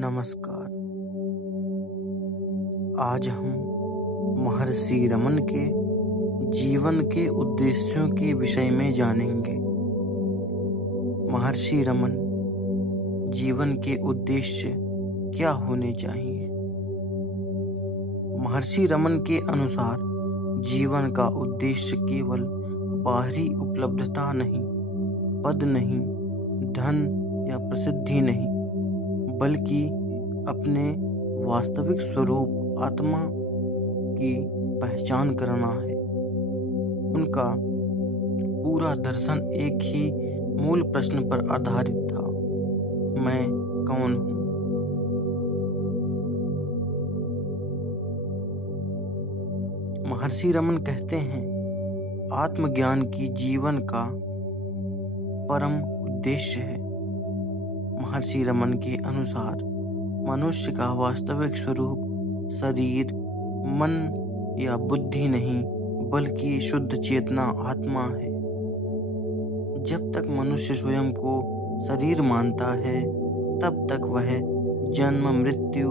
नमस्कार। आज हम महर्षि रमन के जीवन के उद्देश्यों के विषय में जानेंगे। महर्षि रमन जीवन के उद्देश्य क्या होने चाहिए? महर्षि रमन के अनुसार जीवन का उद्देश्य केवल बाहरी उपलब्धता नहीं, पद नहीं, धन या प्रसिद्धि नहीं, बल्कि अपने वास्तविक स्वरूप आत्मा की पहचान करना है। उनका पूरा दर्शन एक ही मूल प्रश्न पर आधारित था, मैं कौन हूँ? महर्षि रमन कहते हैं, आत्मज्ञान की जीवन का परम उद्देश्य है। महर्षि रमन के अनुसार मनुष्य का वास्तविक स्वरूप शरीर, मन या बुद्धि नहीं, बल्कि शुद्ध चेतना आत्मा है। जब तक मनुष्य स्वयं को शरीर मानता है, तब तक वह जन्म, मृत्यु,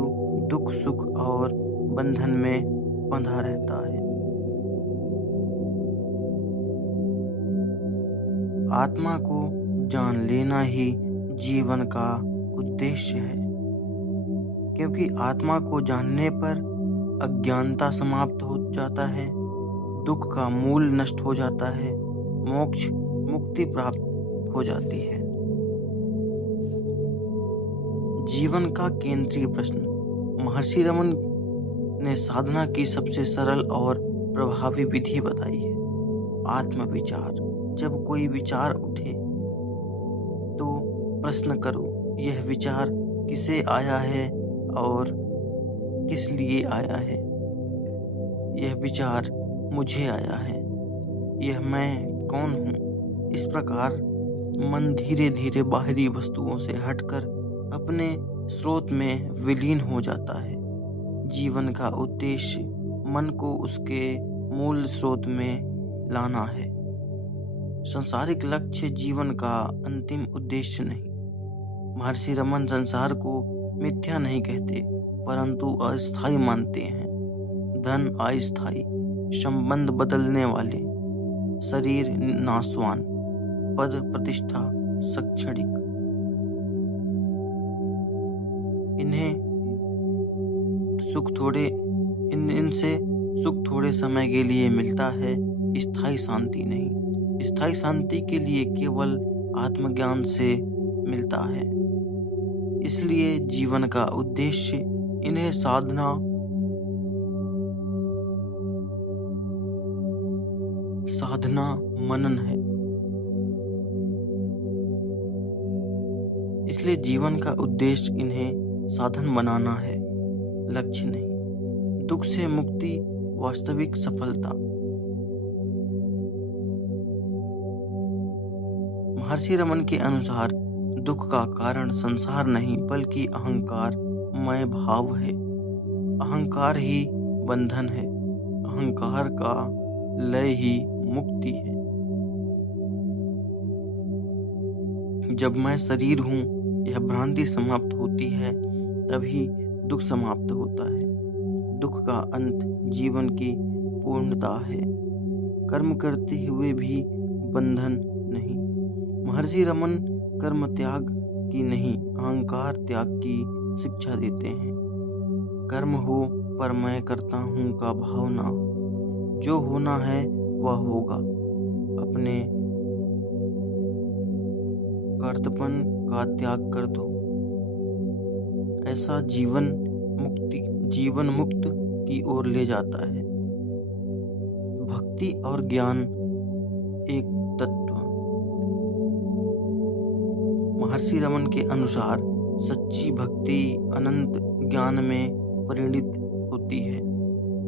दुख, सुख और बंधन में बंधा रहता है। आत्मा को जान लेना ही जीवन का उद्देश्य है, क्योंकि आत्मा को जानने पर अज्ञानता समाप्त हो जाता है, दुख का मूल नष्ट हो जाता है, मोक्ष मुक्ति प्राप्त हो जाती है। जीवन का केंद्रीय प्रश्न। महर्षि रमन ने साधना की सबसे सरल और प्रभावी विधि बताई है, आत्मविचार। जब कोई विचार उठे तो प्रश्न करो, यह विचार किसे आया है और किस लिए आया है? यह विचार मुझे आया है, यह मैं कौन हूँ? इस प्रकार मन धीरे धीरे बाहरी वस्तुओं से हटकर अपने स्रोत में विलीन हो जाता है। जीवन का उद्देश्य मन को उसके मूल स्रोत में लाना है। सांसारिक लक्ष्य जीवन का अंतिम उद्देश्य नहीं। महर्षि रमन संसार को मिथ्या नहीं कहते, परंतु अस्थायी मानते हैं। धन अस्थायी, संबंध बदलने वाले, शरीर नाशवान, पद प्रतिष्ठा क्षणिक। इनसे सुख थोड़े समय के लिए मिलता है, स्थायी शांति नहीं। स्थायी शांति के लिए केवल आत्मज्ञान से मिलता है। इसलिए जीवन का उद्देश्य इन्हें साधना मनन है। इसलिए जीवन का उद्देश्य इन्हें साधन बनाना है, लक्ष्य नहीं। दुख से मुक्ति वास्तविक सफलता। महर्षि रमन के अनुसार दुख का कारण संसार नहीं, बल्कि अहंकार मय भाव है। अहंकार ही बंधन है, अहंकार का लय ही मुक्ति है। जब मैं शरीर हूँ, यह भ्रांति समाप्त होती है, तभी दुख समाप्त होता है। दुख का अंत जीवन की पूर्णता है, कर्म करते हुए भी बंधन नहीं। महर्षि रमन कर्म त्याग की नहीं, अहंकार त्याग की शिक्षा देते हैं। कर्म हो पर मैं करता हूँ का भाव ना हो। जो होना है वह होगा। अपने कर्तव्यपन का त्याग कर दो। ऐसा जीवन मुक्त की ओर ले जाता है। भक्ति और ज्ञान एक तत्व। महर्षि रमन के अनुसार सच्ची भक्ति अनंत ज्ञान में परिणित होती है।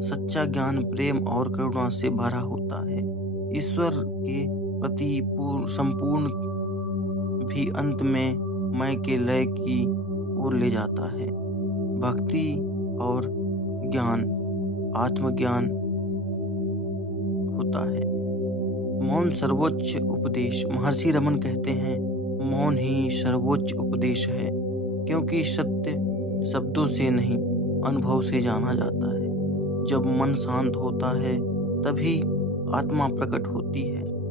सच्चा ज्ञान प्रेम और करुणा से भरा होता है। ईश्वर के प्रति संपूर्ण भी अंत में मैं के लय की ओर ले जाता है। भक्ति और ज्ञान आत्मज्ञान होता है। मौन सर्वोच्च उपदेश। महर्षि रमन कहते हैं, मौन ही सर्वोच्च उपदेश है, क्योंकि सत्य शब्दों से नहीं, अनुभव से जाना जाता है। जब मन शांत होता है तभी आत्मा प्रकट होती है।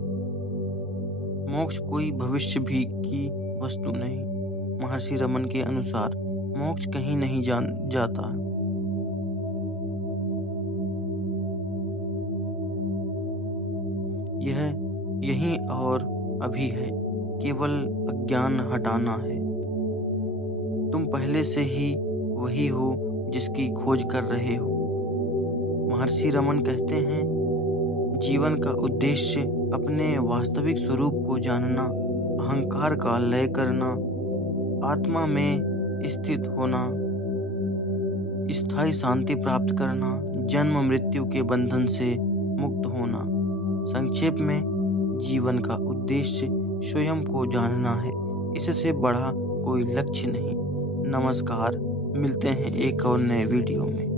मोक्ष कोई भविष्य भी की वस्तु नहीं। महर्षि रमन के अनुसार मोक्ष कहीं नहीं जाता। यह यहीं और अभी है, केवल अज्ञान हटाना है। तुम पहले से ही वही हो जिसकी खोज कर रहे हो। महर्षि रमन कहते हैं, जीवन का उद्देश्य अपने वास्तविक स्वरूप को जानना, अहंकार का लय करना, आत्मा में स्थित होना, स्थायी शांति प्राप्त करना, जन्म मृत्यु के बंधन से मुक्त होना। संक्षेप में, जीवन का उद्देश्य स्वयं को जानना है, इससे बड़ा कोई लक्ष्य नहीं। नमस्कार, मिलते हैं एक और नए वीडियो में।